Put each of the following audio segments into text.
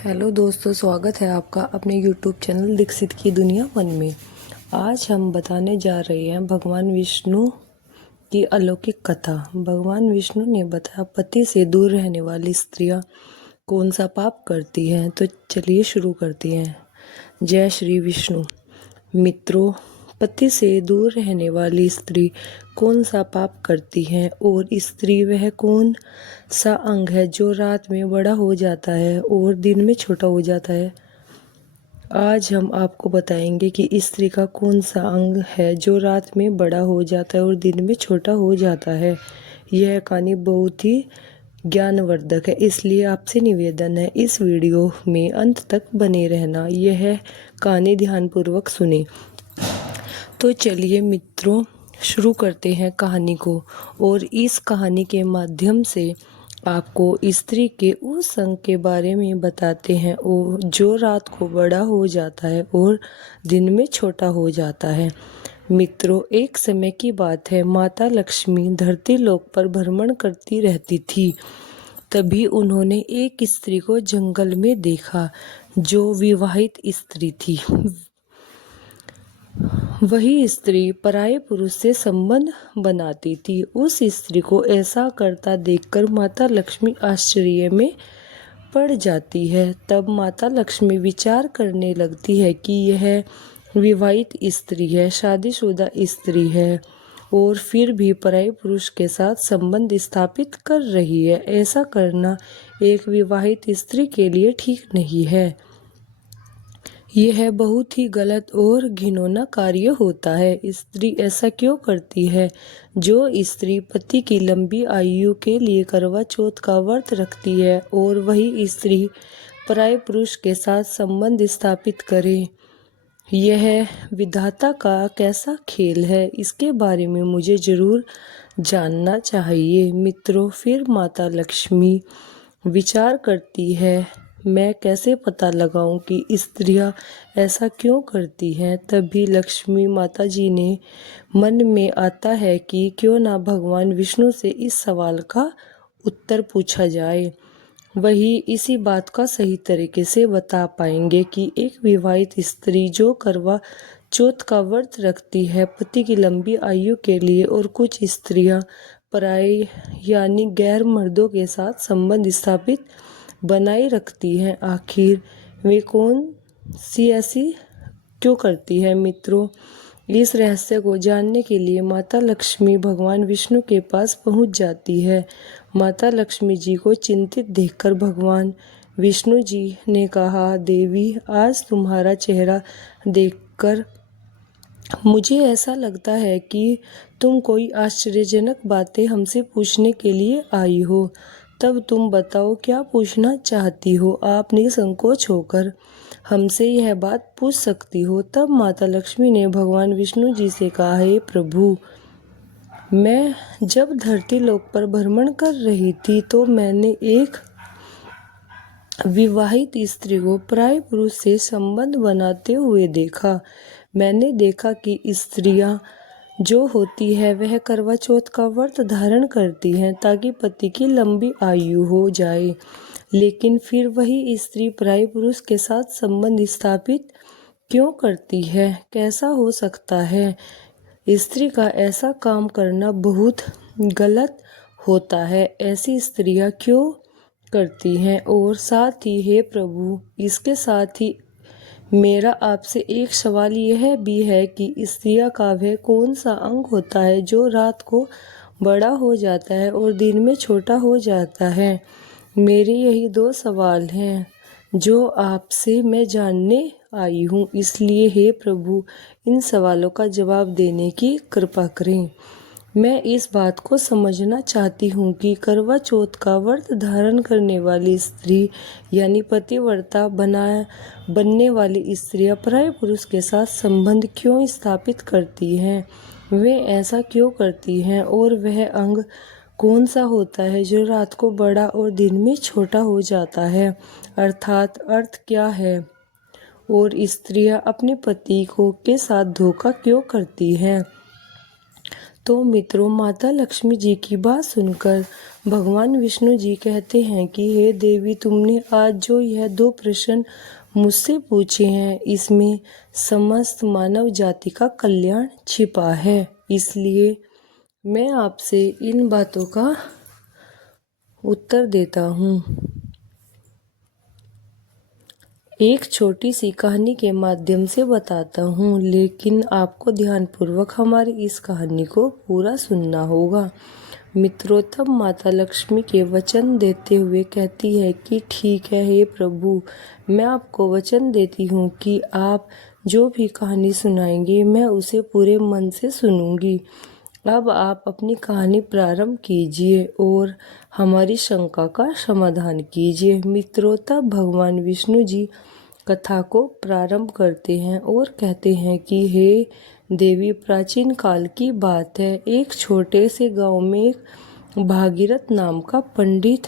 Hello दोस्तों, स्वागत है आपका अपने यूट्यूब चैनल दीक्षित की दुनिया वन में। आज हम बताने जा रहे हैं भगवान विष्णु की अलौकिक कथा। भगवान विष्णु ने बताया पति से दूर रहने वाली स्त्रियां कौन सा पाप करती हैं। तो चलिए शुरू करते हैं। जय श्री विष्णु। मित्रों, पति से दूर रहने वाली स्त्री कौन सा पाप करती है और स्त्री वह कौन सा अंग है जो रात में बड़ा हो जाता है और दिन में छोटा हो जाता है। आज हम आपको बताएंगे कि स्त्री का कौन सा अंग है जो रात में बड़ा हो जाता है और दिन में छोटा हो जाता है। यह कहानी बहुत ही ज्ञानवर्धक है, इसलिए आपसे निवेदन है इस वीडियो में अंत तक बने रहना। यह कहानी ध्यानपूर्वक सुने। तो चलिए मित्रों, शुरू करते हैं कहानी को। और इस कहानी के माध्यम से आपको स्त्री के उस अंग के बारे में बताते हैं और जो रात को बड़ा हो जाता है और दिन में छोटा हो जाता है। मित्रों, एक समय की बात है, माता लक्ष्मी धरती लोक पर भ्रमण करती रहती थी। तभी उन्होंने एक स्त्री को जंगल में देखा जो विवाहित स्त्री थी। वही स्त्री पराये पुरुष से संबंध बनाती थी। उस स्त्री को ऐसा करता देखकर माता लक्ष्मी आश्चर्य में पड़ जाती है। तब माता लक्ष्मी विचार करने लगती है कि यह विवाहित स्त्री है, शादीशुदा स्त्री है और फिर भी पराये पुरुष के साथ संबंध स्थापित कर रही है। ऐसा करना एक विवाहित स्त्री के लिए ठीक नहीं है। यह बहुत ही गलत और घिनौना कार्य होता है। स्त्री ऐसा क्यों करती है? जो स्त्री पति की लंबी आयु के लिए करवा चौथ का व्रत रखती है और वही स्त्री पराये पुरुष के साथ संबंध स्थापित करे, यह विधाता का कैसा खेल है? इसके बारे में मुझे जरूर जानना चाहिए। मित्रों, फिर माता लक्ष्मी विचार करती है, मैं कैसे पता लगाऊं कि स्त्रियां ऐसा क्यों करती हैं। तभी लक्ष्मी माता जी ने मन में आता है कि क्यों ना भगवान विष्णु से इस सवाल का उत्तर पूछा जाए। वही इसी बात का सही तरीके से बता पाएंगे कि एक विवाहित स्त्री जो करवा चौथ का व्रत रखती है पति की लंबी आयु के लिए, और कुछ स्त्रियां पराये यानी गैर मर्दों के साथ संबंध स्थापित बनाए रखती हैं, आखिर वे कौन सी ऐसी क्यों करती है। मित्रों, इस रहस्य को जानने के लिए माता लक्ष्मी भगवान विष्णु के पास पहुंच जाती है। माता लक्ष्मी जी को चिंतित देखकर भगवान विष्णु जी ने कहा, देवी, आज तुम्हारा चेहरा देखकर मुझे ऐसा लगता है कि तुम कोई आश्चर्यजनक बातें हमसे पूछने के लिए आई हो। तब तुम बताओ, क्या पूछना चाहती हो? आप निसंकोच होकर हमसे यह बात पूछ सकती हो। तब माता लक्ष्मी ने भगवान विष्णु जी से कहा, हे प्रभु, मैं जब धरती लोक पर भ्रमण कर रही थी तो मैंने एक विवाहित स्त्री को पराये पुरुष से संबंध बनाते हुए देखा। मैंने देखा कि स्त्रियां जो होती है वह करवा चौथ का व्रत धारण करती हैं ताकि पति की लंबी आयु हो जाए, लेकिन फिर वही स्त्री पराये पुरुष के साथ संबंध स्थापित क्यों करती है? कैसा हो सकता है? स्त्री का ऐसा काम करना बहुत गलत होता है। ऐसी स्त्रियां क्यों करती हैं? और साथ ही हे प्रभु, इसके साथ ही मेरा आपसे एक सवाल यह भी है कि स्त्रियां का वह कौन सा अंग होता है जो रात को बड़ा हो जाता है और दिन में छोटा हो जाता है। मेरे यही दो सवाल हैं जो आपसे मैं जानने आई हूँ, इसलिए हे प्रभु, इन सवालों का जवाब देने की कृपा करें। मैं इस बात को समझना चाहती हूँ कि करवा चौथ का व्रत धारण करने वाली स्त्री यानी पतिव्रता बनने वाली स्त्रियां पराये पुरुष के साथ संबंध क्यों स्थापित करती हैं? वे ऐसा क्यों करती हैं? और वह अंग कौन सा होता है जो रात को बड़ा और दिन में छोटा हो जाता है? अर्थात अर्थ क्या है? और स्त्रियां अपने पति को के साथ धोखा क्यों करती हैं? तो मित्रों, माता लक्ष्मी जी की बात सुनकर भगवान विष्णु जी कहते हैं कि हे देवी, तुमने आज जो यह 2 प्रश्न मुझसे पूछे हैं, इसमें समस्त मानव जाति का कल्याण छिपा है। इसलिए मैं आपसे इन बातों का उत्तर देता हूँ। एक छोटी सी कहानी के माध्यम से बताता हूँ, लेकिन आपको ध्यानपूर्वक हमारी इस कहानी को पूरा सुनना होगा। मित्रों, तब माता लक्ष्मी के वचन देते हुए कहती है कि ठीक है हे प्रभु, मैं आपको वचन देती हूँ कि आप जो भी कहानी सुनाएंगे मैं उसे पूरे मन से सुनूंगी। अब आप अपनी कहानी प्रारंभ कीजिए और हमारी शंका का समाधान कीजिए। मित्रों, तब भगवान विष्णु जी कथा को प्रारंभ करते हैं और कहते हैं कि हे देवी, प्राचीन काल की बात है। एक छोटे से गांव में एक भागीरथ नाम का पंडित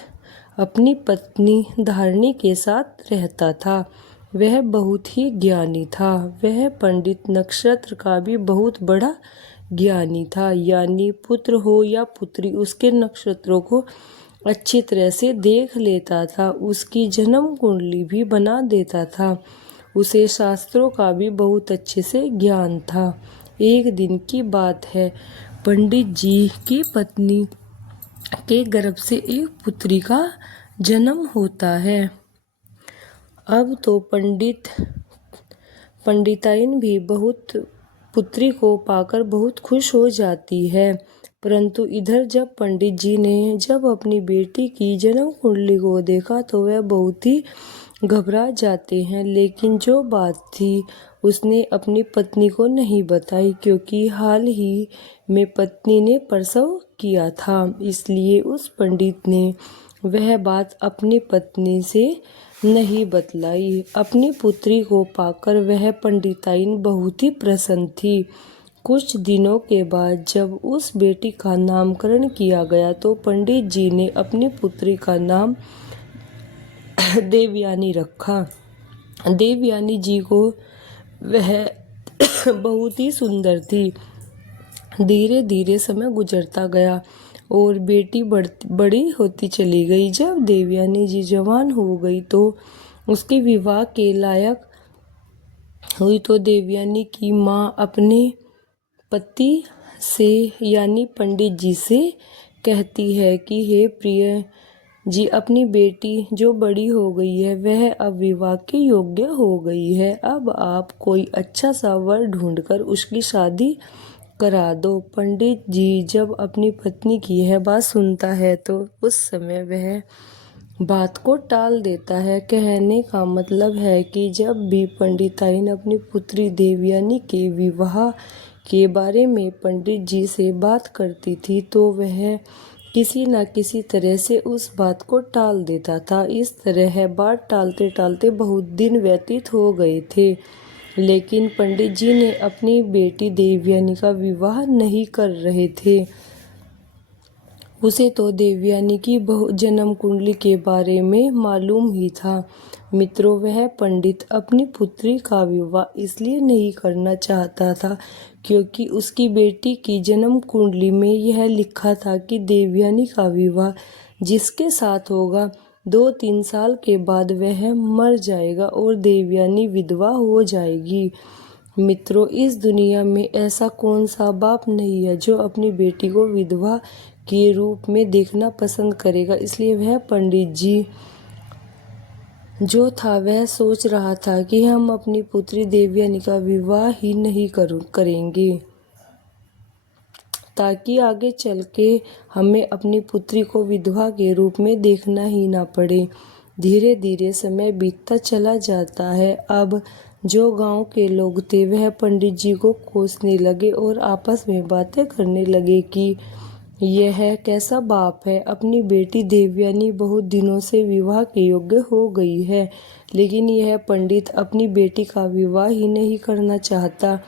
अपनी पत्नी धारणी के साथ रहता था। वह बहुत ही ज्ञानी था। वह पंडित नक्षत्र का भी बहुत बड़ा ज्ञानी था, यानी पुत्र हो या पुत्री, उसके नक्षत्रों को अच्छी तरह से देख लेता था। उसकी जन्म कुंडली भी बना देता था। उसे शास्त्रों का भी बहुत अच्छे से ज्ञान था। एक दिन की बात है, पंडित जी की पत्नी के गर्भ से एक पुत्री का जन्म होता है। अब तो पंडिताइन भी बहुत पुत्री को पाकर बहुत खुश हो जाती है। परंतु इधर जब पंडित जी ने जब अपनी बेटी की जन्म कुंडली को देखा तो वह बहुत ही घबरा जाते हैं। लेकिन जो बात थी उसने अपनी पत्नी को नहीं बताई, क्योंकि हाल ही में पत्नी ने प्रसव किया था। इसलिए उस पंडित ने वह बात अपनी पत्नी से नहीं बतलाई। अपनी पुत्री को पाकर वह पंडिताइन बहुत ही प्रसन्न थी। कुछ दिनों के बाद जब उस बेटी का नामकरण किया गया तो पंडित जी ने अपनी पुत्री का नाम देवयानी रखा। देवयानी जी को वह बहुत ही सुंदर थी। धीरे धीरे समय गुजरता गया और बेटी बड़ी होती चली गई। जब देवयानी जी जवान हो गई तो उसके विवाह के लायक हुई तो देवयानी की माँ अपने पति से यानी पंडित जी से कहती है कि हे प्रिय जी, अपनी बेटी जो बड़ी हो गई है वह अब विवाह के योग्य हो गई है। अब आप कोई अच्छा सा वर ढूंढकर उसकी शादी करा दो। पंडित जी जब अपनी पत्नी की यह बात सुनता है तो उस समय वह बात को टाल देता है। कहने का मतलब है कि जब भी पंडिताइन अपनी पुत्री देवयानी के विवाह के बारे में पंडित जी से बात करती थी तो वह किसी न किसी तरह से उस बात को टाल देता था। इस तरह बात टालते टालते बहुत दिन व्यतीत हो गए थे, लेकिन पंडित जी ने अपनी बेटी देवयानी का विवाह नहीं कर रहे थे। उसे तो देवयानी की जन्म कुंडली के बारे में मालूम ही था। मित्रों, वह पंडित अपनी पुत्री का विवाह इसलिए नहीं करना चाहता था क्योंकि उसकी बेटी की जन्म कुंडली में यह लिखा था कि देवयानी का विवाह जिसके साथ होगा 2-3 साल के बाद वह मर जाएगा और देवयानी विधवा हो जाएगी। मित्रों, इस दुनिया में ऐसा कौन सा बाप नहीं है जो अपनी बेटी को विधवा के रूप में देखना पसंद करेगा। इसलिए वह पंडित जी जो था वह सोच रहा था कि हम अपनी पुत्री देवयानी का विवाह ही नहीं करेंगे ताकि आगे चल के हमें अपनी पुत्री को विधवा के रूप में देखना ही ना पड़े। धीरे धीरे समय बीतता चला जाता है। अब जो गांव के लोग थे वह पंडित जी को कोसने लगे और आपस में बातें करने लगे कि यह कैसा बाप है, अपनी बेटी देवयानी बहुत दिनों से विवाह के योग्य हो गई है, लेकिन यह पंडित अपनी बेटी का विवाह ही नहीं करना चाहता।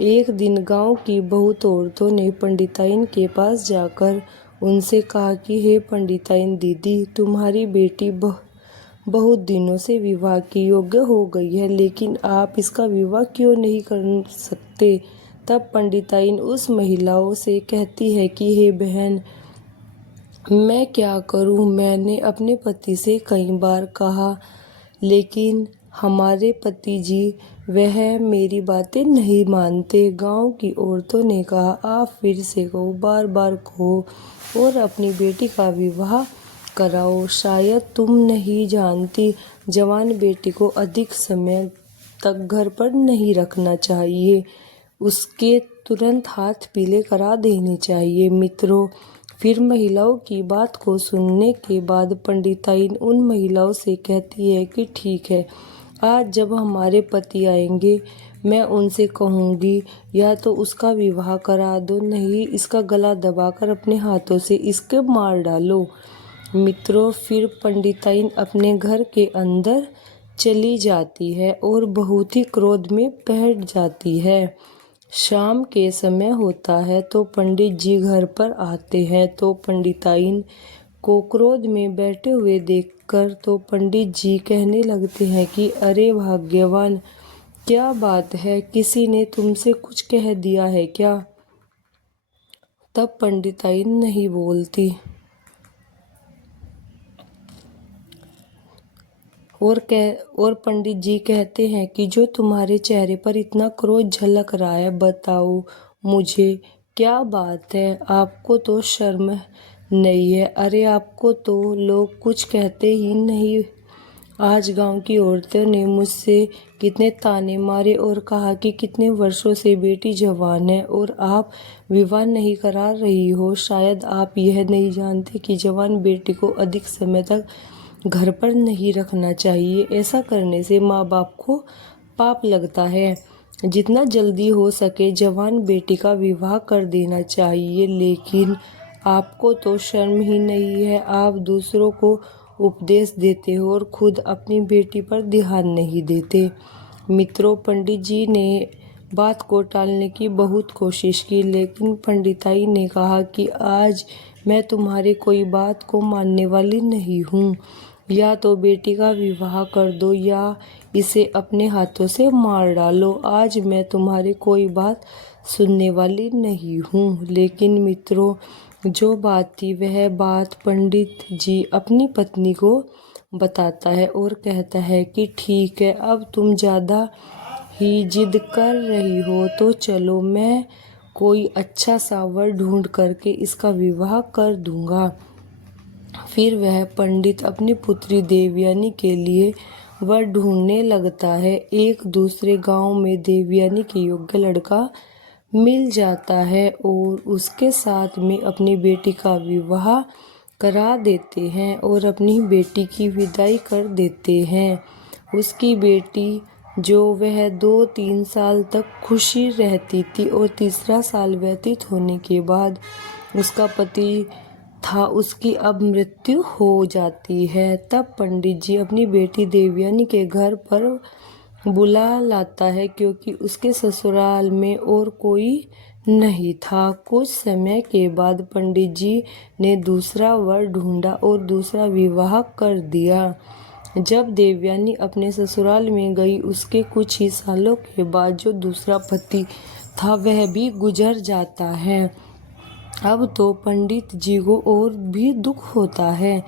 एक दिन गांव की बहुत औरतों ने पंडिताइन के पास जाकर उनसे कहा कि हे पंडिताइन दीदी, तुम्हारी बेटी बहुत दिनों से विवाह के योग्य हो गई है, लेकिन आप इसका विवाह क्यों नहीं कर सकते। तब पंडिताइन उस महिलाओं से कहती है कि हे बहन, मैं क्या करूं? मैंने अपने पति से कई बार कहा, लेकिन हमारे पति जी वह मेरी बातें नहीं मानते। गांव की औरतों ने कहा, आप फिर से कहो, बार बार कहो और अपनी बेटी का विवाह कराओ। शायद तुम नहीं जानती, जवान बेटी को अधिक समय तक घर पर नहीं रखना चाहिए, उसके तुरंत हाथ पीले करा देने चाहिए। मित्रों, फिर महिलाओं की बात को सुनने के बाद पंडिताइन उन महिलाओं से कहती है कि ठीक है, आज जब हमारे पति आएंगे मैं उनसे कहूँगी या तो उसका विवाह करा दो, नहीं इसका गला दबाकर अपने हाथों से इसके मार डालो। मित्रों, फिर पंडिताइन अपने घर के अंदर चली जाती है और बहुत ही क्रोध में बैठ जाती है। शाम के समय होता है तो पंडित जी घर पर आते हैं, तो पंडिताइन को क्रोध में बैठे हुए देखकर तो पंडित जी कहने लगते हैं कि अरे भाग्यवान, क्या बात है, किसी ने तुमसे कुछ कह दिया है क्या? तब पंडिताइन नहीं बोलती और पंडित जी कहते हैं कि जो तुम्हारे चेहरे पर इतना क्रोध झलक रहा है, बताओ मुझे क्या बात है? आपको तो शर्म नहीं है? अरे आपको तो लोग कुछ कहते ही नहीं। आज गांव की औरतों ने मुझसे कितने ताने मारे और कहा कि कितने वर्षों से बेटी जवान है और आप विवाह नहीं करा रही हो। शायद आप यह नहीं जानते कि जवान बेटी को अधिक समय तक घर पर नहीं रखना चाहिए। ऐसा करने से माँ बाप को पाप लगता है। जितना जल्दी हो सके जवान बेटी का विवाह कर देना चाहिए। लेकिन आपको तो शर्म ही नहीं है, आप दूसरों को उपदेश देते हो और खुद अपनी बेटी पर ध्यान नहीं देते। मित्रों, पंडित जी ने बात को टालने की बहुत कोशिश की, लेकिन पंडिताई ने कहा कि आज मैं तुम्हारी कोई बात को मानने वाली नहीं हूँ। या तो बेटी का विवाह कर दो या इसे अपने हाथों से मार डालो। आज मैं तुम्हारी कोई बात सुनने वाली नहीं हूँ। लेकिन मित्रों, जो बात थी वह बात पंडित जी अपनी पत्नी को बताता है और कहता है कि ठीक है, अब तुम ज़्यादा ही जिद कर रही हो तो चलो, मैं कोई अच्छा सा वर ढूंढ करके इसका विवाह कर दूंगा। फिर वह पंडित अपनी पुत्री देवयानी के लिए वर ढूंढने लगता है। एक दूसरे गांव में देवयानी के योग्य लड़का मिल जाता है और उसके साथ में अपनी बेटी का विवाह करा देते हैं और अपनी बेटी की विदाई कर देते हैं। उसकी बेटी जो वह 2-3 साल तक खुशी रहती थी और तीसरा साल व्यतीत होने के बाद उसका पति था, उसकी अब मृत्यु हो जाती है। तब पंडित जी अपनी बेटी देवयानी के घर पर बुला लाता है, क्योंकि उसके ससुराल में और कोई नहीं था। कुछ समय के बाद पंडित जी ने दूसरा वर ढूंढा और दूसरा विवाह कर दिया। जब देवयानी अपने ससुराल में गई, उसके कुछ ही सालों के बाद जो दूसरा पति था वह भी गुजर जाता है। अब तो पंडित जी को और भी दुख होता है।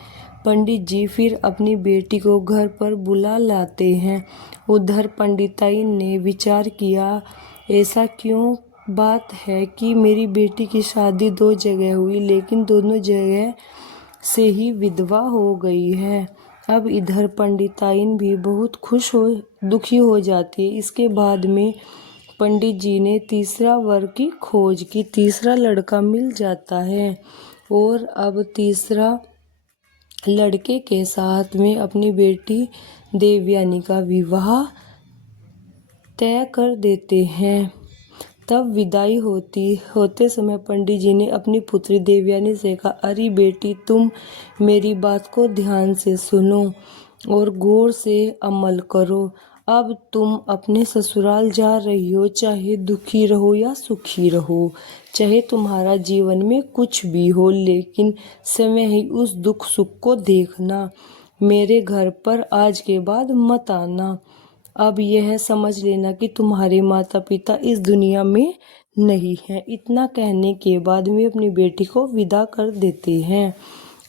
पंडित जी फिर अपनी बेटी को घर पर बुला लाते हैं। उधर पंडिताइन ने विचार किया, ऐसा क्यों बात है कि मेरी बेटी की शादी 2 जगह हुई, लेकिन दोनों जगह से ही विधवा हो गई है। अब इधर पंडिताइन भी बहुत दुखी हो जाती है। इसके बाद में पंडित जी ने तीसरा वर की खोज की। तीसरा लड़का मिल जाता है और अब तीसरा लड़के के साथ में अपनी बेटी देवयानी का विवाह तय कर देते हैं। तब विदाई होते समय पंडित जी ने अपनी पुत्री देवयानी से कहा, अरे बेटी, तुम मेरी बात को ध्यान से सुनो और गौर से अमल करो। अब तुम अपने ससुराल जा रही हो, चाहे दुखी रहो या सुखी रहो, चाहे तुम्हारा जीवन में कुछ भी हो, लेकिन समय ही उस दुख सुख को देखना। मेरे घर पर आज के बाद मत आना। अब यह समझ लेना कि तुम्हारे माता पिता इस दुनिया में नहीं है। इतना कहने के बाद वे अपनी बेटी को विदा कर देते हैं।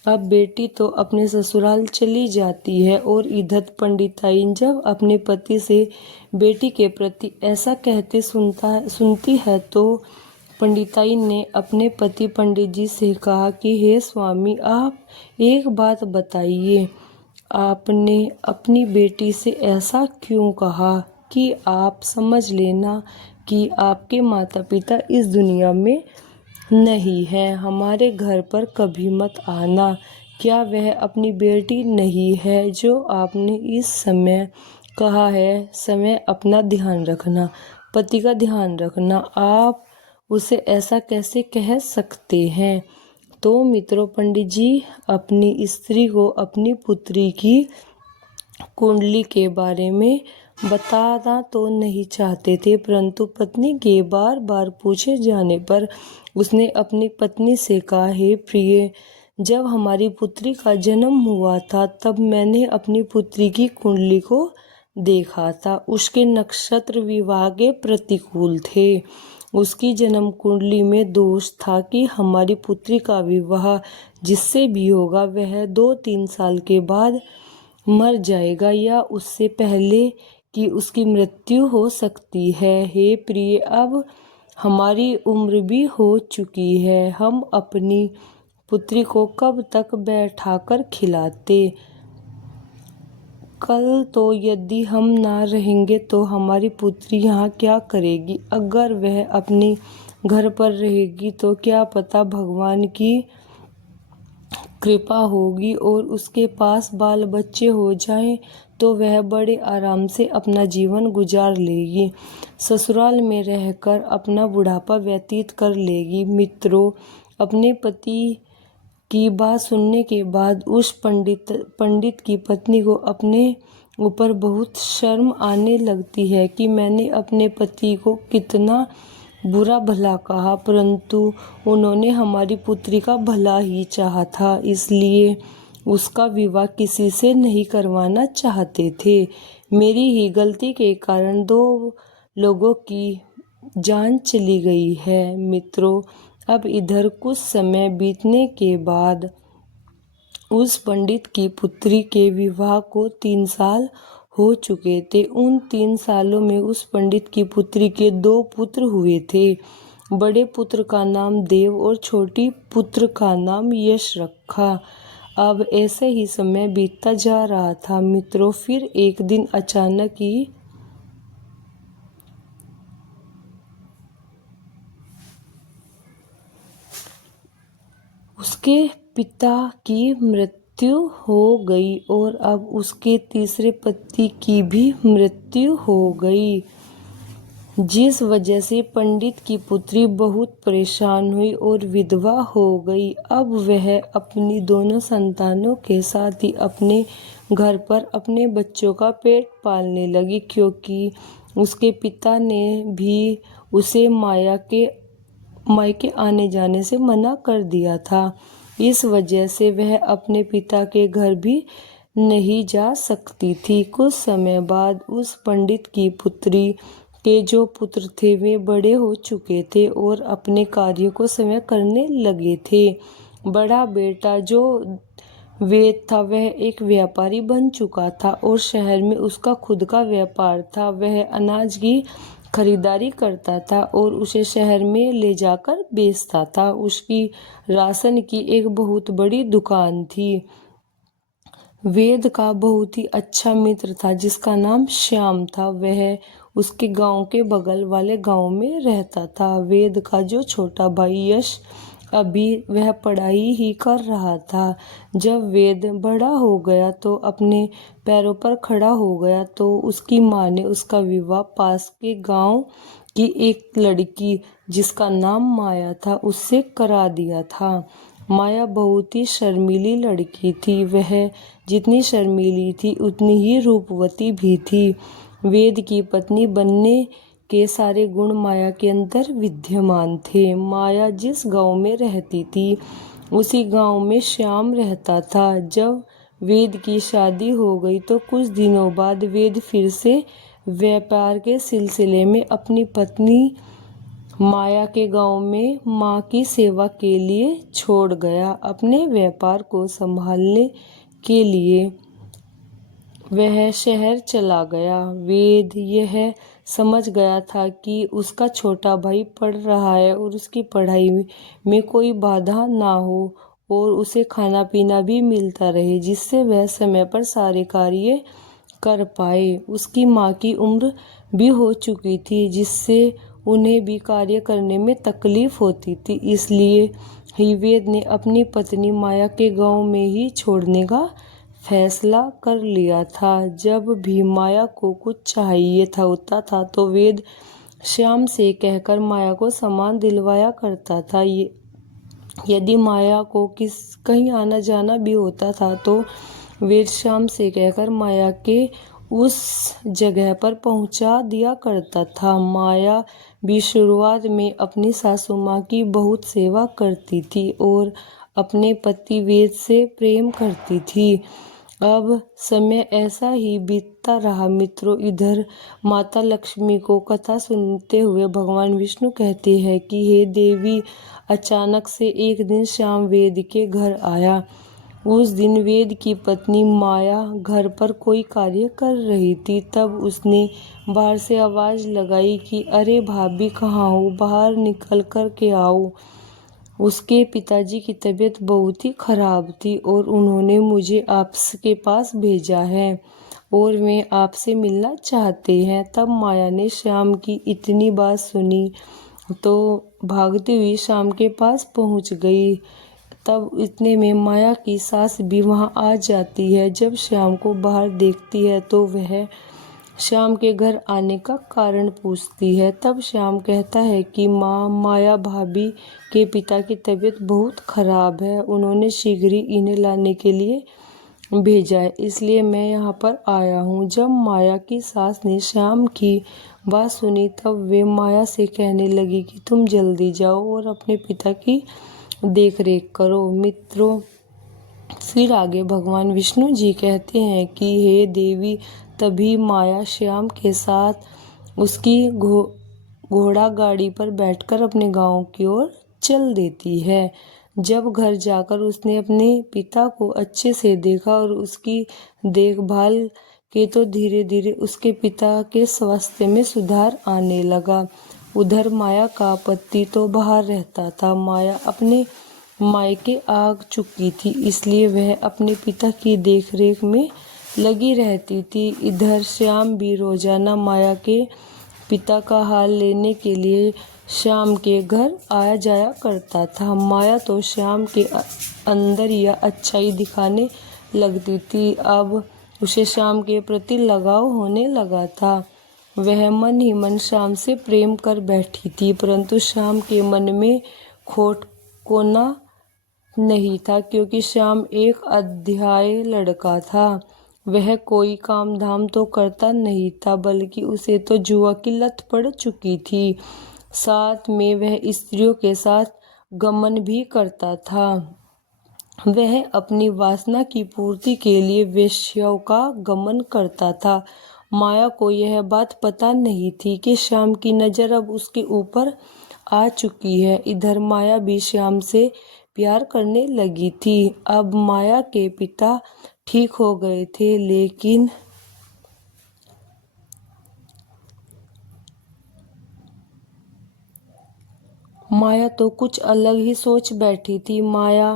अब बेटी तो अपने ससुराल चली जाती है और इधर पंडिताइन जब अपने पति से बेटी के प्रति ऐसा कहते सुनती है तो पंडिताइन ने अपने पति पंडित जी से कहा कि हे स्वामी, आप एक बात बताइए, आपने अपनी बेटी से ऐसा क्यों कहा कि आप समझ लेना कि आपके माता पिता इस दुनिया में नहीं है, हमारे घर पर कभी मत आना। क्या वह अपनी बेटी नहीं है जो आपने इस समय कहा है? समय अपना ध्यान रखना, पति का ध्यान रखना, आप उसे ऐसा कैसे कह सकते हैं? तो मित्रों, पंडित जी अपनी स्त्री को अपनी पुत्री की कुंडली के बारे में बताना तो नहीं चाहते थे, परंतु पत्नी के बार बार पूछे जाने पर उसने अपनी पत्नी से कहा, हे प्रिय, जब हमारी पुत्री का जन्म हुआ था तब मैंने अपनी पुत्री की कुंडली को देखा था। उसके नक्षत्र विवाह के प्रतिकूल थे। उसकी जन्म कुंडली में दोष था कि हमारी पुत्री का विवाह जिससे भी होगा वह 2-3 साल के बाद मर जाएगा या उससे पहले कि उसकी मृत्यु हो सकती है। हे प्रिय, अब हमारी उम्र भी हो चुकी है, हम अपनी पुत्री को कब तक बैठाकर खिलाते? कल तो यदि हम ना रहेंगे तो हमारी पुत्री यहाँ क्या करेगी? अगर वह अपने घर पर रहेगी तो क्या पता भगवान की कृपा होगी और उसके पास बाल बच्चे हो जाएं तो वह बड़े आराम से अपना जीवन गुजार लेगी, ससुराल में रहकर अपना बुढ़ापा व्यतीत कर लेगी। मित्रों, अपने पति की बात सुनने के बाद उस पंडित की पत्नी को अपने ऊपर बहुत शर्म आने लगती है कि मैंने अपने पति को कितना बुरा भला कहा, परंतु उन्होंने हमारी पुत्री का भला ही चाहा था, इसलिए उसका विवाह किसी से नहीं करवाना चाहते थे। मेरी ही गलती के कारण 2 लोगों की जान चली गई है। मित्रों, अब इधर कुछ समय बीतने के बाद उस पंडित की पुत्री के विवाह को 3 साल हो चुके थे। उन 3 सालों में उस पंडित की पुत्री के 2 पुत्र हुए थे। बड़े पुत्र का नाम देव और छोटी पुत्र का नाम यश रखा। अब ऐसे ही समय बीतता जा रहा था। मित्रों, फिर एक दिन अचानक ही उसके पिता की मृत्यु हो गई और अब उसके तीसरे पति की भी मृत्यु हो गई, जिस वजह से पंडित की पुत्री बहुत परेशान हुई और विधवा हो गई। अब वह अपनी दोनों संतानों के साथ ही अपने घर पर अपने बच्चों का पेट पालने लगी, क्योंकि उसके पिता ने भी उसे मायके आने जाने से मना कर दिया था। इस वजह से वह अपने पिता के घर भी नहीं जा सकती थी। कुछ समय बाद उस पंडित की पुत्री के जो पुत्र थे वे बड़े हो चुके थे और अपने कार्यों को समय करने लगे थे। बड़ा बेटा जो वेद था वह एक व्यापारी बन चुका था और शहर में उसका खुद का व्यापार था। वह अनाज की खरीदारी करता था और उसे शहर में ले जाकर बेचता था। उसकी राशन की एक बहुत बड़ी दुकान थी। वेद का बहुत ही अच्छा मित्र था जिसका नाम श्याम था। वह उसके गांव के बगल वाले गांव में रहता था। वेद का जो छोटा भाई यश अभी वह पढ़ाई ही कर रहा था। जब वेद बड़ा हो गया तो अपने पैरों पर खड़ा हो गया तो उसकी माँ ने उसका विवाह पास के गांव की एक लड़की जिसका नाम माया था उससे करा दिया था। माया बहुत ही शर्मीली लड़की थी। वह जितनी शर्मीली थी उतनी ही रूपवती भी थी। वेद की पत्नी बनने के सारे गुण माया के अंदर विद्यमान थे। माया जिस गांव में रहती थी उसी गांव में श्याम रहता था। जब वेद की शादी हो गई तो कुछ दिनों बाद वेद फिर से व्यापार के सिलसिले में अपनी पत्नी माया के गांव में माँ की सेवा के लिए छोड़ गया। अपने व्यापार को संभालने के लिए वह शहर चला गया। वेद यह समझ गया था कि उसका छोटा भाई पढ़ रहा है और उसकी पढ़ाई में कोई बाधा ना हो और उसे खाना पीना भी मिलता रहे, जिससे वह समय पर सारे कार्य कर पाए। उसकी माँ की उम्र भी हो चुकी थी, जिससे उन्हें भी कार्य करने में तकलीफ होती थी। इसलिए ही वेद ने अपनी पत्नी माया के गांव में ही छोड़ने का फैसला कर लिया था। जब भी माया को कुछ चाहिए था होता था तो वेद श्याम से कहकर माया को सामान दिलवाया करता था। यदि माया को कहीं आना जाना भी होता था तो वेद श्याम से कहकर माया के उस जगह पर पहुंचा दिया करता था। माया भी शुरुआत में अपनी सासू माँ की बहुत सेवा करती थी और अपने पति वेद से प्रेम करती थी। अब समय ऐसा ही बीतता रहा मित्रों। इधर माता लक्ष्मी को कथा सुनते हुए भगवान विष्णु कहते हैं कि हे देवी, अचानक से एक दिन श्याम वेद के घर आया। उस दिन वेद की पत्नी माया घर पर कोई कार्य कर रही थी। तब उसने बाहर से आवाज लगाई कि अरे भाभी, कहाँ हो, बाहर निकल कर के आओ। उसके पिताजी की तबीयत बहुत ही खराब थी और उन्होंने मुझे आपके पास भेजा है और वे आपसे मिलना चाहते हैं। तब माया ने श्याम की इतनी बात सुनी तो भागती हुई श्याम के पास पहुंच गई। तब इतने में माया की सास भी वहां आ जाती है। जब श्याम को बाहर देखती है तो वह श्याम के घर आने का कारण पूछती है। तब श्याम कहता है कि माँ, माया भाभी के पिता की तबीयत बहुत खराब है, उन्होंने शीघ्र ही इन्हें लाने के लिए भेजा है, इसलिए मैं यहाँ पर आया हूँ। जब माया की सास ने श्याम की बात सुनी तब वे माया से कहने लगी कि तुम जल्दी जाओ और अपने पिता की देख रेख करो। मित्रों, फिर आगे भगवान विष्णु जी कहते हैं कि हे देवी, तभी माया श्याम के साथ उसकी घोड़ा गाड़ी पर बैठकर अपने गांव की ओर चल देती है। जब घर जाकर उसने अपने पिता को अच्छे से देखा और उसकी देखभाल की तो धीरे धीरे उसके पिता के स्वास्थ्य में सुधार आने लगा। उधर माया का पति तो बाहर रहता था। माया अपने मायके आ चुकी थी, इसलिए वह अपने पिता की देखरेख में लगी रहती थी। इधर श्याम भी रोजाना माया के पिता का हाल लेने के लिए श्याम के घर आया जाया करता था। माया तो श्याम के अंदर यह अच्छाई दिखाने लगती थी। अब उसे श्याम के प्रति लगाव होने लगा था। वह मन ही मन श्याम से प्रेम कर बैठी थी, परंतु श्याम के मन में खोट कोना नहीं था, क्योंकि श्याम एक अध्याय लड़का था। वह कोई काम धाम तो करता नहीं था, बल्कि उसे तो जुआ की लत पड़ चुकी थी। साथ में वह स्त्रियों के साथ गमन भी करता था। वह अपनी वासना की पूर्ति के लिए वेश्याओं का गमन करता था। माया को यह बात पता नहीं थी कि श्याम की नज़र अब उसके ऊपर आ चुकी है। इधर माया भी श्याम से प्यार करने लगी थी। अब माया के पिता ठीक हो गए थे, लेकिन माया तो कुछ अलग ही सोच बैठी थी। माया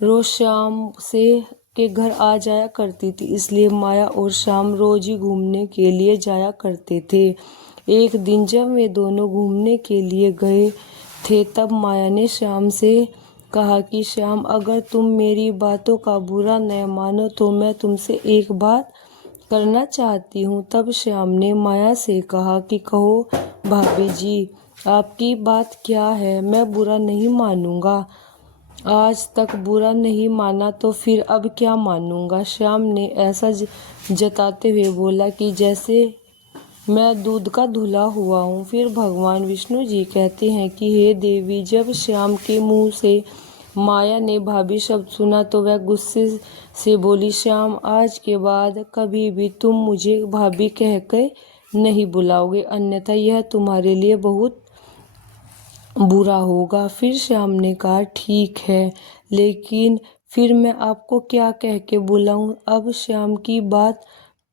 रोज श्याम से के घर आ जाया करती थी, इसलिए माया और श्याम रोज ही घूमने के लिए जाया करते थे। एक दिन जब वे दोनों घूमने के लिए गए थे तब माया ने श्याम से कहा कि श्याम, अगर तुम मेरी बातों का बुरा न मानो तो मैं तुमसे एक बात करना चाहती हूँ। तब श्याम ने माया से कहा कि कहो भाभी जी, आपकी बात क्या है, मैं बुरा नहीं मानूंगा। आज तक बुरा नहीं माना तो फिर अब क्या मानूंगा। श्याम ने ऐसा जताते हुए बोला कि जैसे मैं दूध का धुला हुआ हूँ। फिर भगवान विष्णु जी कहते हैं कि हे देवी, जब श्याम के मुंह से माया ने भाभी शब्द सुना तो वह गुस्से से बोली, श्याम, आज के बाद कभी भी तुम मुझे भाभी कह के नहीं बुलाओगे, अन्यथा यह तुम्हारे लिए बहुत बुरा होगा। फिर श्याम ने कहा, ठीक है, लेकिन फिर मैं आपको क्या कह के बुलाऊं? अब श्याम की बात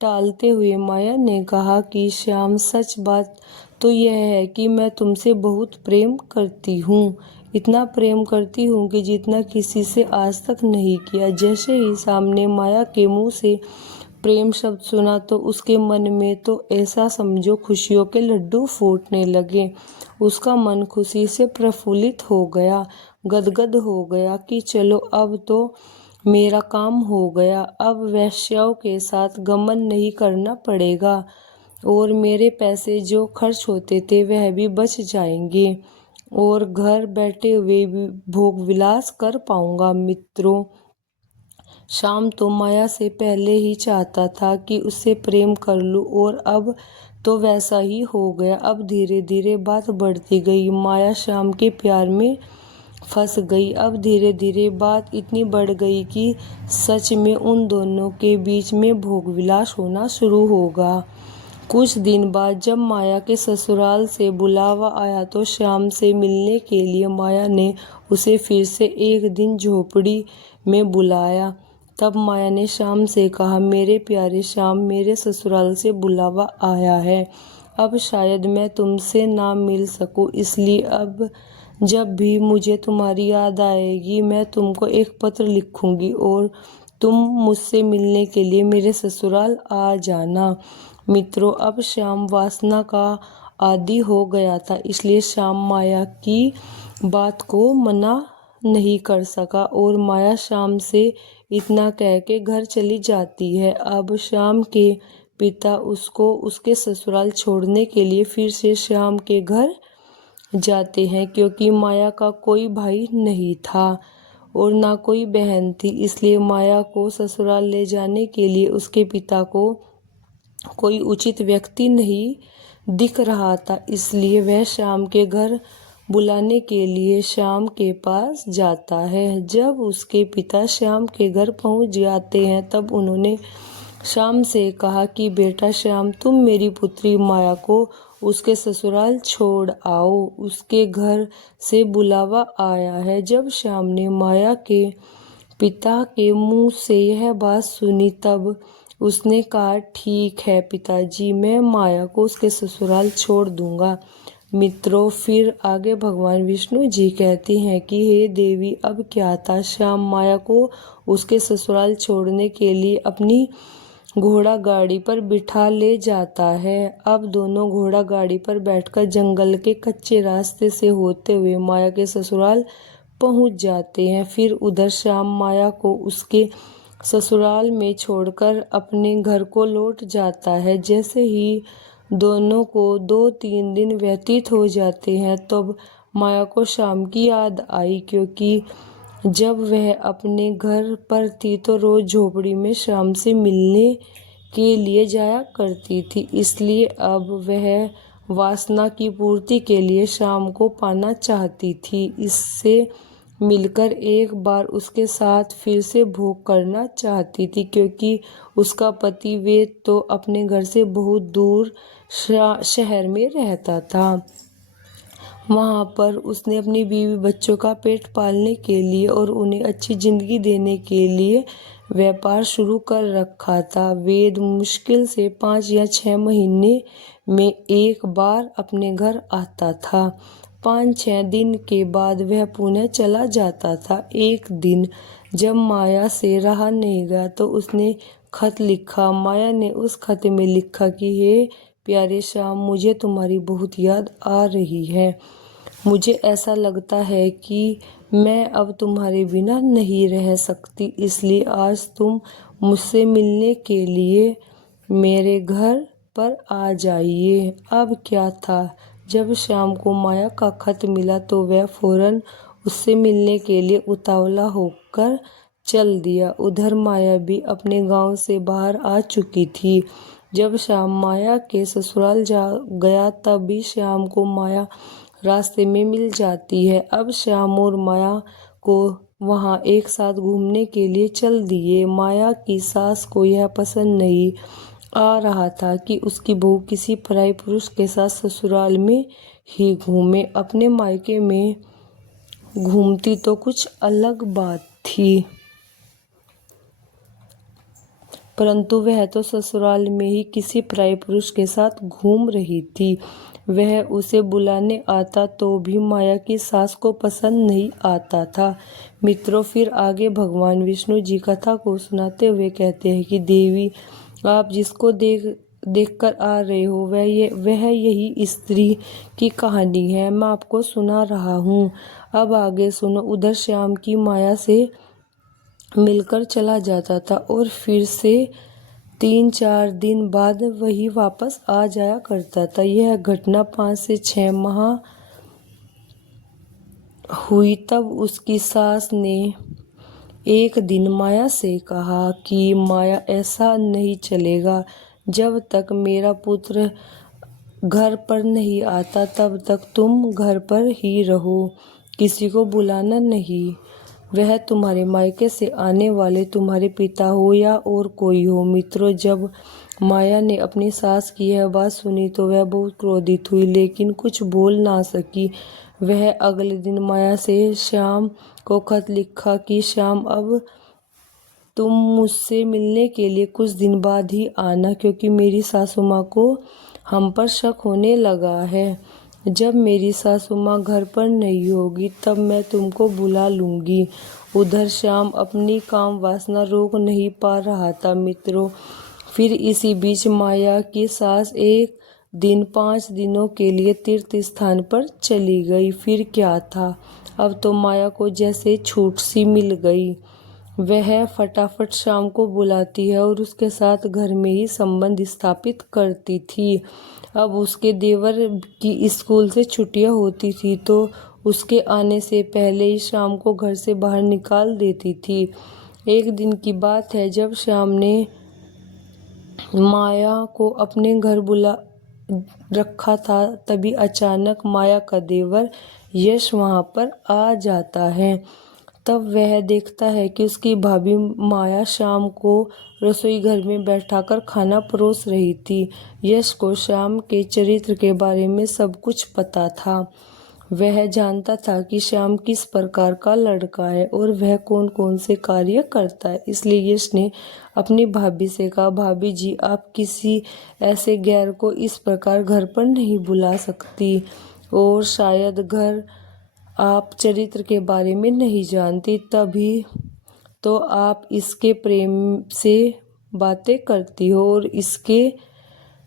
टालते हुए माया ने कहा कि श्याम, सच बात तो यह है कि मैं तुमसे बहुत प्रेम करती हूँ। इतना प्रेम करती हूँ कि जितना किसी से आज तक नहीं किया। जैसे ही सामने माया के मुंह से प्रेम शब्द सुना तो उसके मन में तो ऐसा समझो खुशियों के लड्डू फूटने लगे। उसका मन खुशी से प्रफुल्लित हो गया, गदगद हो गया कि चलो अब तो मेरा काम हो गया। अब वेश्याओं के साथ गमन नहीं करना पड़ेगा और मेरे पैसे जो खर्च होते थे वह भी बच जाएंगे और घर बैठे हुए भी भोग विलास कर पाऊंगा। मित्रों, श्याम तो माया से पहले ही चाहता था कि उससे प्रेम कर लूं और अब तो वैसा ही हो गया। अब धीरे धीरे बात बढ़ती गई। माया श्याम के प्यार में फंस गई। अब धीरे धीरे बात इतनी बढ़ गई कि सच में उन दोनों के बीच में भोग विलास होना शुरू होगा। कुछ दिन बाद जब माया के ससुराल से बुलावा आया तो श्याम से मिलने के लिए माया ने उसे फिर से एक दिन झोपड़ी में बुलाया। तब माया ने श्याम से कहा, मेरे प्यारे श्याम, मेरे ससुराल से बुलावा आया है। अब शायद मैं तुमसे ना मिल सकूं, इसलिए अब जब भी मुझे तुम्हारी याद आएगी मैं तुमको एक पत्र लिखूंगी और तुम मुझसे मिलने के लिए मेरे ससुराल आ जाना। मित्रों, अब श्याम वासना का आदी हो गया था, इसलिए श्याम माया की बात को मना नहीं कर सका और माया श्याम से इतना कह के घर चली जाती है। अब श्याम के पिता उसको उसके ससुराल छोड़ने के लिए फिर से श्याम के घर जाते हैं, क्योंकि माया का कोई भाई नहीं था और ना कोई बहन थी, इसलिए माया को ससुराल ले जाने के लिए उसके पिता को कोई उचित व्यक्ति नहीं दिख रहा था। इसलिए वह श्याम के घर बुलाने के लिए श्याम के पास जाता है। जब उसके पिता श्याम के घर पहुंच जाते हैं तब उन्होंने श्याम से कहा कि बेटा श्याम, तुम मेरी पुत्री माया को उसके ससुराल छोड़ आओ, उसके घर से बुलावा आया है। जब श्याम ने माया के पिता के मुंह से यह बात सुनी तब उसने कहा, ठीक है पिताजी, मैं माया को उसके ससुराल छोड़ दूंगा। मित्रों, फिर आगे भगवान विष्णु जी कहते हैं कि हे देवी, अब क्या था। श्याम माया को उसके ससुराल छोड़ने के लिए अपनी घोड़ा गाड़ी पर बिठा ले जाता है। अब दोनों घोड़ा गाड़ी पर बैठकर जंगल के कच्चे रास्ते से होते हुए माया के ससुराल पहुंच जाते हैं। फिर उधर श्याम माया को उसके ससुराल में छोड़कर अपने घर को लौट जाता है। जैसे ही दोनों को 2-3 दिन व्यतीत हो जाते हैं तब माया को श्याम की याद आई, क्योंकि जब वह अपने घर पर थी तो रोज झोपड़ी में श्याम से मिलने के लिए जाया करती थी। इसलिए अब वह वासना की पूर्ति के लिए श्याम को पाना चाहती थी, इससे मिलकर एक बार उसके साथ फिर से भोग करना चाहती थी, क्योंकि उसका पति वेद तो अपने घर से बहुत दूर शहर में रहता था। वहाँ पर उसने अपनी बीवी बच्चों का पेट पालने के लिए और उन्हें अच्छी जिंदगी देने के लिए व्यापार शुरू कर रखा था। वेद मुश्किल से 5 या 6 महीने में एक बार अपने घर आता था। 5-6 दिन के बाद वह पुणे चला जाता था। एक दिन जब माया से रहा नहीं गया तो उसने खत लिखा। माया ने उस खत में लिखा कि हे प्यारे श्याम, मुझे तुम्हारी बहुत याद आ रही है। मुझे ऐसा लगता है कि मैं अब तुम्हारे बिना नहीं रह सकती, इसलिए आज तुम मुझसे मिलने के लिए मेरे घर पर आ जाइए। अब क्या था, जब श्याम को माया का खत मिला तो वह फौरन उससे मिलने के लिए उतावला होकर चल दिया। उधर माया भी अपने गांव से बाहर आ चुकी थी। जब श्याम माया के ससुराल जा गया तब भी श्याम को माया रास्ते में मिल जाती है। अब श्याम और माया को वहां एक साथ घूमने के लिए चल दिए। माया की सास को यह पसंद नहीं आ रहा था कि उसकी बहू किसी पराये पुरुष के साथ ससुराल में ही घूमे, अपने मायके में घूमती तो कुछ अलग बात थी, परंतु वह तो ससुराल में ही किसी पराये पुरुष के साथ घूम रही थी। वह उसे बुलाने आता तो भी माया की सास को पसंद नहीं आता था। मित्रों, फिर आगे भगवान विष्णु जी कथा को सुनाते हुए कहते हैं कि देवी, आप जिसको देख कर आ रहे हो वह यही स्त्री की कहानी है। मैं आपको सुना रहा हूँ, अब आगे सुनो। उधर श्याम की माया से मिलकर चला जाता था और फिर से 3-4 दिन बाद वही वापस आ जाया करता था। यह घटना 5 से 6 माह हुई। तब उसकी सास ने एक दिन माया से कहा कि माया, ऐसा नहीं चलेगा, जब तक मेरा पुत्र घर पर नहीं आता तब तक तुम घर पर ही रहो, किसी को बुलाना नहीं। वह तुम्हारे मायके से आने वाले तुम्हारे पिता हो या और कोई हो। मित्रों, जब माया ने अपनी सास की यह बात सुनी तो वह बहुत क्रोधित हुई, लेकिन कुछ बोल ना सकी। वह अगले दिन माया से श्याम को खत लिखा कि श्याम, अब तुम मुझसे मिलने के लिए कुछ दिन बाद ही आना, क्योंकि मेरी सासू माँ को हम पर शक होने लगा है। जब मेरी सासू माँ घर पर नहीं होगी तब मैं तुमको बुला लूँगी। उधर श्याम अपनी काम वासना रोक नहीं पा रहा था। मित्रों, फिर इसी बीच माया की सास एक दिन 5 दिनों के लिए तीर्थ स्थान पर चली गई। फिर क्या था, अब तो माया को जैसे छूट सी मिल गई। वह फटाफट श्याम को बुलाती है और उसके साथ घर में ही संबंध स्थापित करती थी। अब उसके देवर की स्कूल से छुट्टियां होती थी तो उसके आने से पहले ही श्याम को घर से बाहर निकाल देती थी। एक दिन की बात है, जब श्याम ने माया को अपने घर बुला रखा था, तभी अचानक माया का देवर यश वहां पर आ जाता है। तब वह देखता है कि उसकी भाभी माया श्याम को रसोई घर में बैठाकर खाना परोस रही थी। यश को श्याम के चरित्र के बारे में सब कुछ पता था। वह जानता था कि श्याम किस प्रकार का लड़का है और वह कौन कौन से कार्य करता है। इसलिए यश ने अपनी भाभी से कहा, भाभी जी, आप किसी ऐसे गैर को इस प्रकार घर पर नहीं बुला सकती, और शायद घर आप चरित्र के बारे में नहीं जानती, तभी तो आप इसके प्रेम से बातें करती हो और इसके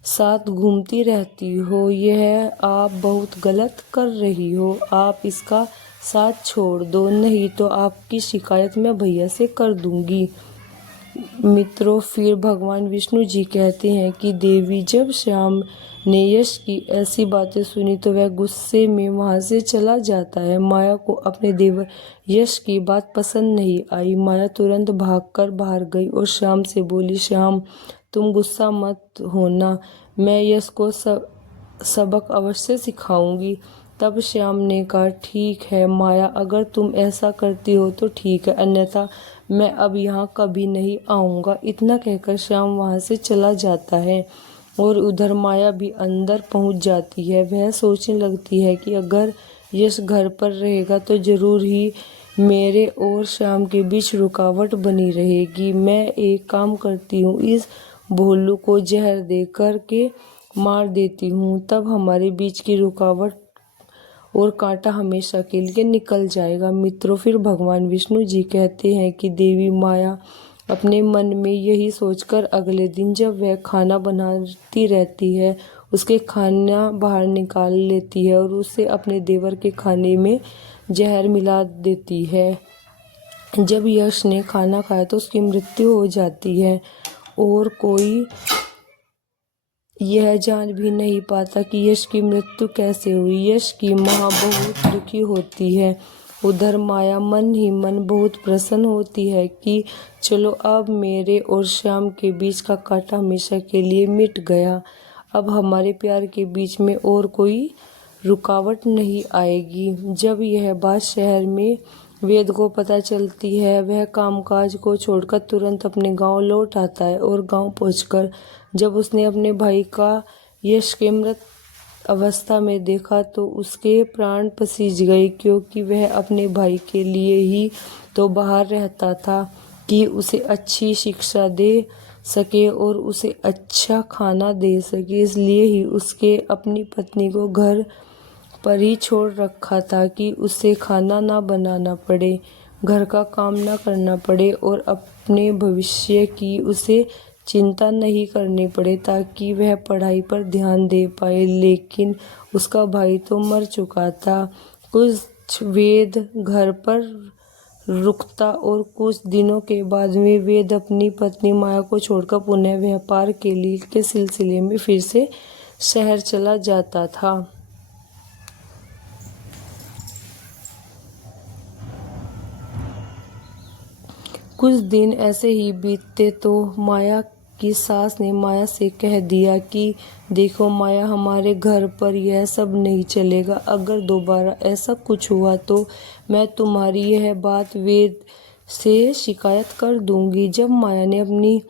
साथ घूमती रहती हो। यह आप बहुत गलत कर रही हो। आप इसका साथ छोड़ दो, नहीं तो आपकी शिकायत मैं भैया से कर दूंगी। मित्रों, फिर भगवान विष्णु जी कहते हैं कि देवी, जब श्याम ने यश की ऐसी बातें सुनी तो वह गुस्से में वहां से चला जाता है। माया को अपने देवर यश की बात पसंद नहीं आई। माया तुरंत भागकर बाहर गई और श्याम से बोली, श्याम, तुम गुस्सा मत होना, मैं यश को सबक अवश्य सिखाऊंगी। तब श्याम ने कहा, ठीक है माया, अगर तुम ऐसा करती हो तो ठीक है, अन्यथा मैं अब यहाँ कभी नहीं आऊँगा। इतना कहकर श्याम वहाँ से चला जाता है और उधर माया भी अंदर पहुँच जाती है। वह सोचने लगती है कि अगर यश घर पर रहेगा तो जरूर ही मेरे और श्याम के बीच रुकावट बनी रहेगी। मैं एक काम करती हूँ, इस भोलू को जहर दे कर के मार देती हूँ, तब हमारे बीच की रुकावट और कांटा हमेशा के लिए निकल जाएगा। मित्रों, फिर भगवान विष्णु जी कहते हैं कि देवी माया अपने मन में यही सोचकर अगले दिन जब वह खाना बनाती रहती है, उसके खाना बाहर निकाल लेती है और उसे अपने देवर के खाने में जहर मिला देती है। जब यश ने खाना खाया तो उसकी मृत्यु हो जाती है और कोई यह जान भी नहीं पाता कि यश की मृत्यु कैसे हुई। यश की माँ बहुत दुखी होती है। उधर माया मन ही मन बहुत प्रसन्न होती है कि चलो, अब मेरे और श्याम के बीच का कांटा हमेशा के लिए मिट गया। अब हमारे प्यार के बीच में और कोई रुकावट नहीं आएगी। जब यह बात शहर में वेद को पता चलती है, वह कामकाज को छोड़कर तुरंत अपने गांव लौट आता है और गांव पहुंचकर जब उसने अपने भाई का यश के मृत अवस्था में देखा तो उसके प्राण पसीज गए, क्योंकि वह अपने भाई के लिए ही तो बाहर रहता था कि उसे अच्छी शिक्षा दे सके और उसे अच्छा खाना दे सके। इसलिए ही उसके अपनी पत्नी को घर पर ही छोड़ रखा था कि उसे खाना ना बनाना पड़े, घर का काम ना करना पड़े और अपने भविष्य की उसे चिंता नहीं करनी पड़े, ताकि वह पढ़ाई पर ध्यान दे पाए। लेकिन उसका भाई तो मर चुका था। कुछ वेद घर पर रुकता और कुछ दिनों के बाद में वेद अपनी पत्नी माया को छोड़कर पुनः व्यापार के सिलसिले में फिर से शहर चला जाता था। कुछ दिन ऐसे ही बीतते तो माया की सास ने माया से कह दिया कि देखो माया, हमारे घर पर यह सब नहीं चलेगा। अगर दोबारा ऐसा कुछ हुआ तो मैं तुम्हारी यह बात वेद से शिकायत कर दूंगी। जब माया ने अपनी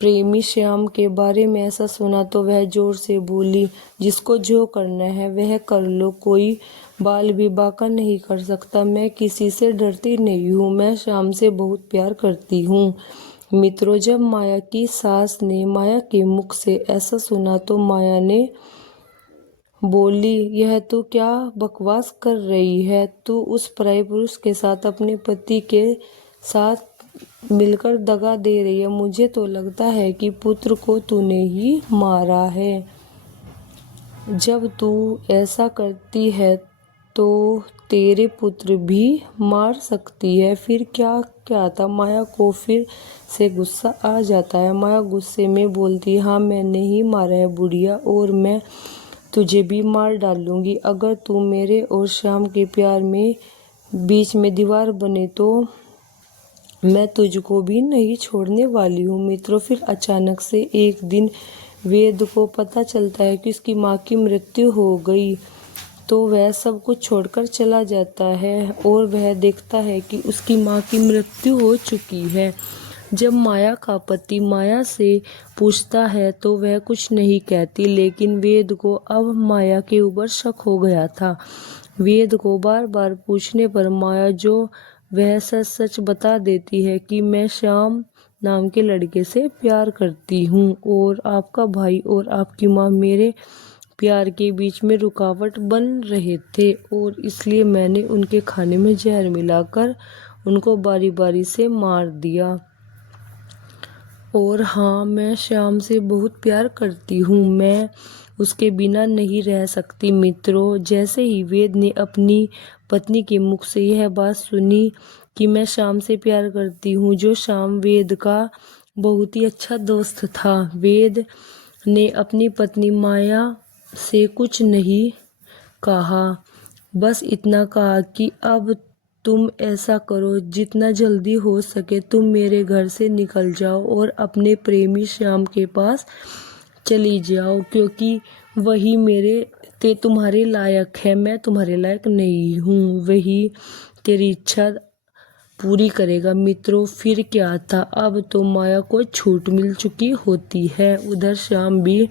प्रेमी श्याम के बारे में ऐसा सुना तो वह जोर से बोली, जिसको जो करना है वह कर लो, कोई बाल विवाह का नहीं कर सकता। मैं किसी से डरती नहीं हूँ, मैं श्याम से बहुत प्यार करती हूँ। मित्रों, जब माया की सास ने माया के मुख से ऐसा सुना तो माया ने बोली, यह तू क्या बकवास कर रही है? तू उस पराये पुरुष के साथ अपने पति के साथ मिलकर दगा दे रही है। मुझे तो लगता है कि पुत्र को तूने ही मारा है। जब तू ऐसा करती है तो तेरे पुत्र भी मार सकती है। फिर क्या था? माया को फिर से गुस्सा आ जाता है। माया गुस्से में बोलती, हाँ मैंने ही मारा है बुढ़िया, और मैं तुझे भी मार डालूंगी। अगर तू मेरे और श्याम के प्यार में बीच में दीवार बने तो मैं तुझको भी नहीं छोड़ने वाली हूँ। मित्रों, फिर अचानक से एक दिन वेद को पता चलता है कि उसकी माँ की मृत्यु हो गई। तो वह सब कुछ छोड़कर चला जाता है और वह देखता है कि उसकी माँ की मृत्यु हो चुकी है। जब माया का पति माया से पूछता है तो वह कुछ नहीं कहती, लेकिन वेद को अब माया के ऊपर शक हो गया था। वेद को बार बार पूछने पर माया जो वह सच सच बता देती है कि मैं श्याम नाम के लड़के से प्यार करती हूँ और आपका भाई और आपकी माँ मेरे प्यार के बीच में रुकावट बन रहे थे, और इसलिए मैंने उनके खाने में जहर मिलाकर उनको बारी बारी से मार दिया। और हाँ, मैं श्याम से बहुत प्यार करती हूँ, मैं उसके बिना नहीं रह सकती। मित्रों, जैसे ही वेद ने अपनी पत्नी के मुख से यह बात सुनी कि मैं श्याम से प्यार करती हूँ, जो श्याम वेद का बहुत ही अच्छा दोस्त था, वेद ने अपनी पत्नी माया से कुछ नहीं कहा, बस इतना कहा कि अब तुम ऐसा करो, जितना जल्दी हो सके तुम मेरे घर से निकल जाओ और अपने प्रेमी श्याम के पास चली जाओ, क्योंकि वही तुम्हारे लायक है, मैं तुम्हारे लायक नहीं हूँ। वही तेरी इच्छा पूरी करेगा। मित्रों, फिर क्या था? अब तो माया को छूट मिल चुकी होती है। उधर श्याम भी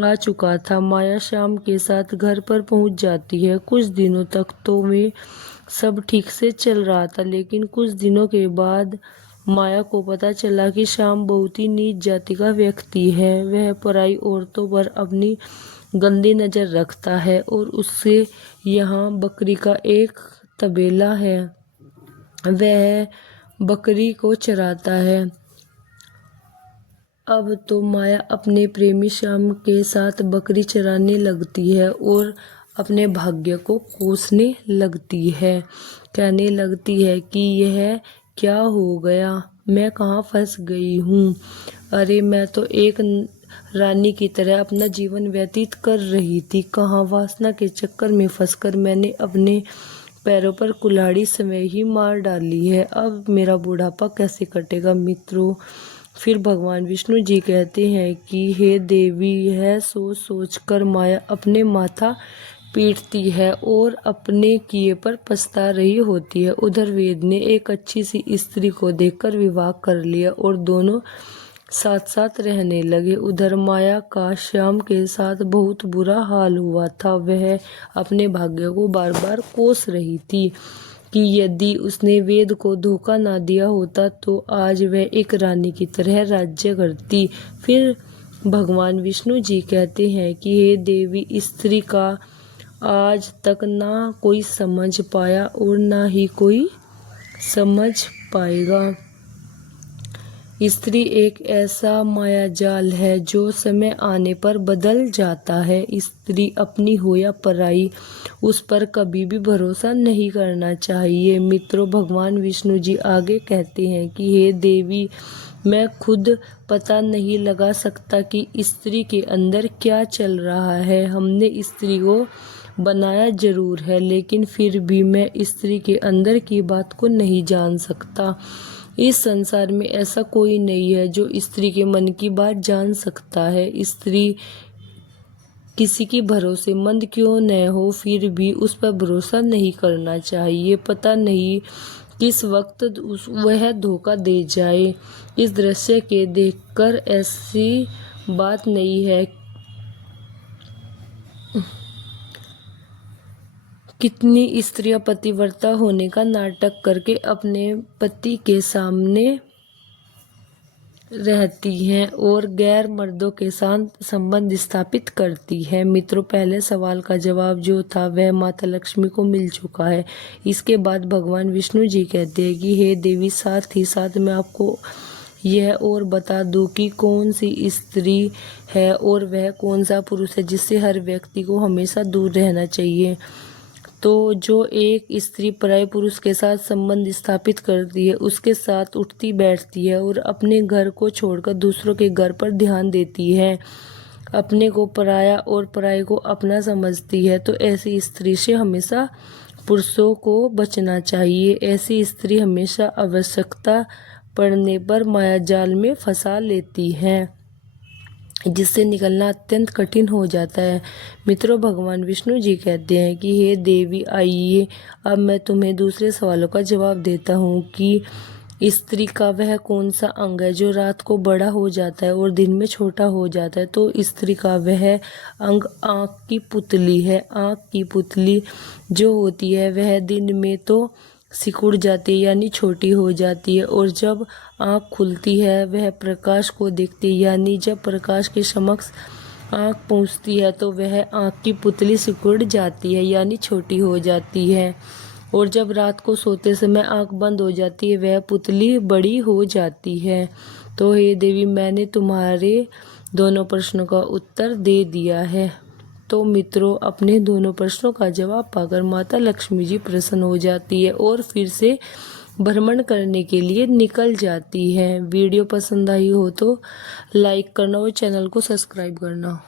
आ चुका था। माया श्याम के साथ घर पर पहुंच जाती है। कुछ दिनों तक तो वे सब ठीक से चल रहा था, लेकिन कुछ दिनों के बाद माया को पता चला कि श्याम बहुत ही नीच जाति का व्यक्ति है। वह पराई औरतों पर अपनी गंदी नज़र रखता है और उससे यहाँ बकरी का एक तबेला है, वह बकरी को चराता है। अब तो माया अपने प्रेमी श्याम के साथ बकरी चराने लगती है और अपने भाग्य को कोसने लगती है। कहने लगती है कि यह क्या हो गया, मैं कहाँ फंस गई हूँ। अरे, मैं तो एक रानी की तरह अपना जीवन व्यतीत कर रही थी, कहाँ वासना के चक्कर में फंसकर मैंने अपने पैरों पर कुल्हाड़ी समय ही मार डाली है। अब मेरा बुढ़ापा कैसे कटेगा। मित्रों, फिर भगवान विष्णु जी कहते हैं कि हे देवी, यह सोच सोच कर माया अपने माथा पीटती है और अपने किए पर पछता रही होती है। उधर वेद ने एक अच्छी सी स्त्री को देखकर विवाह कर लिया और दोनों साथ साथ रहने लगे। उधर माया का श्याम के साथ बहुत बुरा हाल हुआ था। वह अपने भाग्य को बार बार कोस रही थी कि यदि उसने वेद को धोखा ना दिया होता तो आज वह एक रानी की तरह राज्य करती। फिर भगवान विष्णु जी कहते हैं कि हे देवी, स्त्री का आज तक ना कोई समझ पाया और ना ही कोई समझ पाएगा। स्त्री एक ऐसा मायाजाल है जो समय आने पर बदल जाता है। स्त्री अपनी हो या पराई, उस पर कभी भी भरोसा नहीं करना चाहिए। मित्रों, भगवान विष्णु जी आगे कहते हैं कि हे देवी, मैं खुद पता नहीं लगा सकता कि स्त्री के अंदर क्या चल रहा है। हमने स्त्री को बनाया जरूर है, लेकिन फिर भी मैं स्त्री के अंदर की बात को नहीं जान सकता। इस संसार में ऐसा कोई नहीं है जो स्त्री के मन की बात जान सकता है। स्त्री किसी की भरोसेमंद क्यों न हो, फिर भी उस पर भरोसा नहीं करना चाहिए। पता नहीं किस वक्त वह धोखा दे जाए। इस दृश्य के देखकर ऐसी बात नहीं है कितनी स्त्रियां पतिव्रता होने का नाटक करके अपने पति के सामने रहती हैं और गैर मर्दों के साथ संबंध स्थापित करती है। मित्रों, पहले सवाल का जवाब जो था वह माता लक्ष्मी को मिल चुका है। इसके बाद भगवान विष्णु जी कहते हैं कि हे देवी, साथ ही साथ मैं आपको यह और बता दूं कि कौन सी स्त्री है और वह कौन सा पुरुष है जिससे हर व्यक्ति को हमेशा दूर रहना चाहिए। तो जो एक स्त्री पराये पुरुष के साथ संबंध स्थापित करती है, उसके साथ उठती बैठती है और अपने घर को छोड़कर दूसरों के घर पर ध्यान देती है, अपने को पराया और पराये को अपना समझती है, तो ऐसी स्त्री से हमेशा पुरुषों को बचना चाहिए। ऐसी स्त्री हमेशा आवश्यकता पड़ने पर मायाजाल में फंसा लेती है, जिससे निकलना अत्यंत कठिन हो जाता है। मित्रों, भगवान विष्णु जी कहते हैं कि हे देवी, आइए अब मैं तुम्हें दूसरे सवालों का जवाब देता हूँ कि स्त्री का वह कौन सा अंग है जो रात को बड़ा हो जाता है और दिन में छोटा हो जाता है। तो स्त्री का वह अंग आँख की पुतली है। आँख की पुतली जो होती है वह दिन में तो सिकुड़ जाती है, यानी छोटी हो जाती है, और जब आँख खुलती है वह प्रकाश को देखती है, यानी जब प्रकाश के समक्ष आँख पहुँचती है तो वह आँख की पुतली सिकुड़ जाती है, यानी छोटी हो जाती है, और जब रात को सोते समय आँख बंद हो जाती है वह पुतली बड़ी हो जाती है। तो हे देवी, मैंने तुम्हारे दोनों प्रश्नों का उत्तर दे दिया है। तो मित्रों, अपने दोनों प्रश्नों का जवाब पाकर माता लक्ष्मी जी प्रसन्न हो जाती है और फिर से भ्रमण करने के लिए निकल जाती है। वीडियो पसंद आई हो तो लाइक करना और चैनल को सब्सक्राइब करना।